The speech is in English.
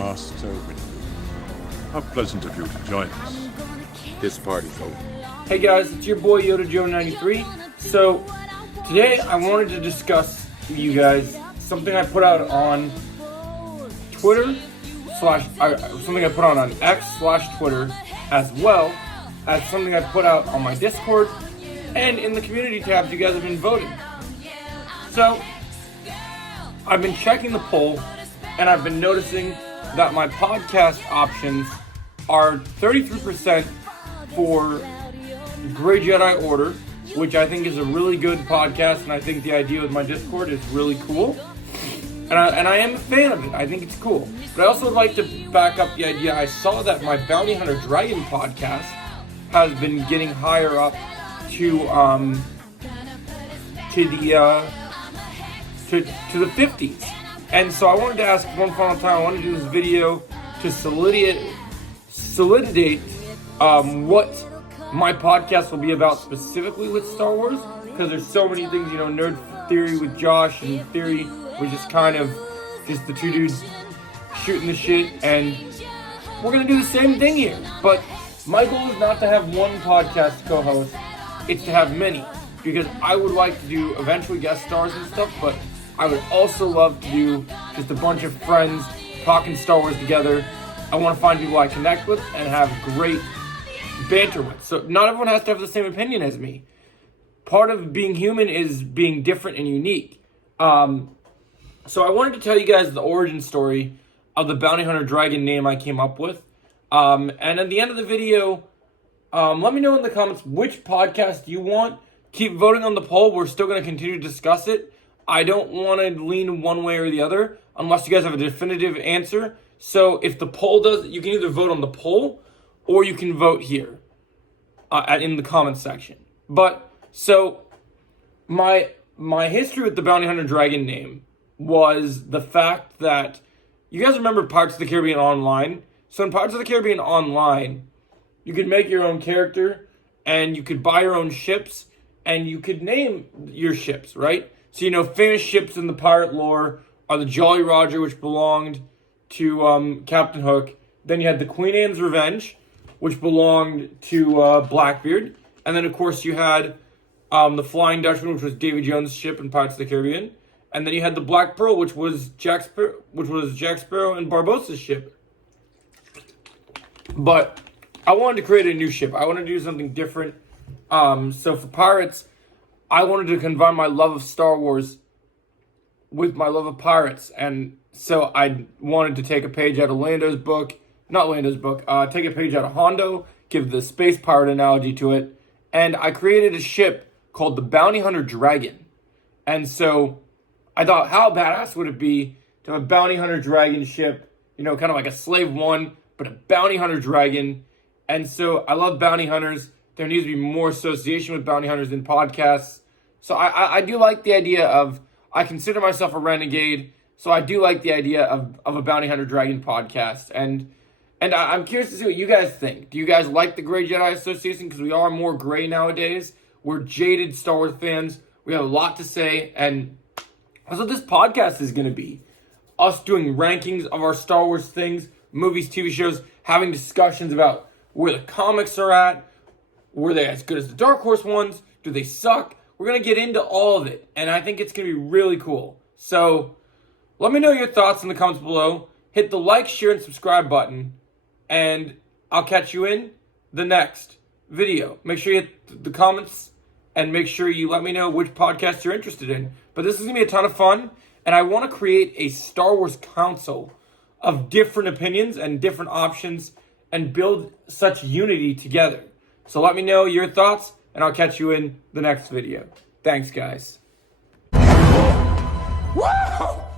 masks open. How pleasant of you to join us. This party's over. Hey guys, it's your boy Yoda Joe 93. So today I wanted to discuss with you guys something I put out on Twitter something I put out on X/Twitter, as well as something I put out on my Discord and in the community tabs you guys have been voting. So I've been checking the poll and I've been noticing that my podcast options are 33% for Grey Jedi Order, which I think is a really good podcast, and I think the idea with my Discord is really cool. And I am a fan of it. I think it's cool. But I also would like to back up the idea. I saw that my Bounty Hunter Dragon podcast has been getting higher up to the 50s. And so I wanted to ask one final time. I wanted to do this video to solidate what my podcast will be about specifically with Star Wars, because there's so many things, Nerd Theory with Josh and Theory was just kind of just the two dudes shooting the shit, and we're gonna do the same thing here. But my goal is not to have one podcast co-host, it's to have many, because I would like to do eventually guest stars and stuff, but I would also love to do just a bunch of friends talking Star Wars together. I want to find people I connect with and have great banter with. So not everyone has to have the same opinion as me. Part of being human is being different and unique. So I wanted to tell you guys the origin story of the Bounty Hunter Dragon name I came up with. And at the end of the video, let me know in the comments which podcast you want. Keep voting on the poll. We're still going to continue to discuss it. I don't want to lean one way or the other unless you guys have a definitive answer. So if the poll does, you can either vote on the poll or you can vote here in the comments section. But so my history with the Bounty Hunter Dragon name was the fact that you guys remember Pirates of the Caribbean Online. So in Pirates of the Caribbean Online, you could make your own character and you could buy your own ships and you could name your ships, right? So, famous ships in the pirate lore are the Jolly Roger, which belonged to Captain Hook. Then you had the Queen Anne's Revenge, which belonged to Blackbeard. And then, of course, you had the Flying Dutchman, which was Davy Jones' ship in Pirates of the Caribbean. And then you had the Black Pearl, which was Jack Sparrow and Barbossa's ship. But I wanted to create a new ship. I wanted to do something different. So for pirates, I wanted to combine my love of Star Wars with my love of pirates. And so I wanted to take a page out of take a page out of Hondo, give the space pirate analogy to it. And I created a ship called the Bounty Hunter Dragon. And so I thought, how badass would it be to have a Bounty Hunter Dragon ship, kind of like a Slave One, but a Bounty Hunter Dragon. And so I love bounty hunters. There needs to be more association with bounty hunters in podcasts. So I do like the idea I consider myself a renegade, so I do like the idea of a Bounty Hunter Dragon podcast. And I'm curious to see what you guys think. Do you guys like the Grey Jedi Association? Because we are more gray nowadays. We're jaded Star Wars fans. We have a lot to say. And that's what this podcast is going to be. Us doing rankings of our Star Wars things, movies, TV shows, having discussions about where the comics are at. Were they as good as the Dark Horse ones? Do they suck? We're going to get into all of it, and I think it's going to be really cool. So let me know your thoughts in the comments below. Hit the like, share, and subscribe button, and I'll catch you in the next video. Make sure you hit the comments, and make sure you let me know which podcast you're interested in. But this is going to be a ton of fun, and I want to create a Star Wars council of different opinions and different options and build such unity together. So let me know your thoughts, and I'll catch you in the next video. Thanks, guys. Woo!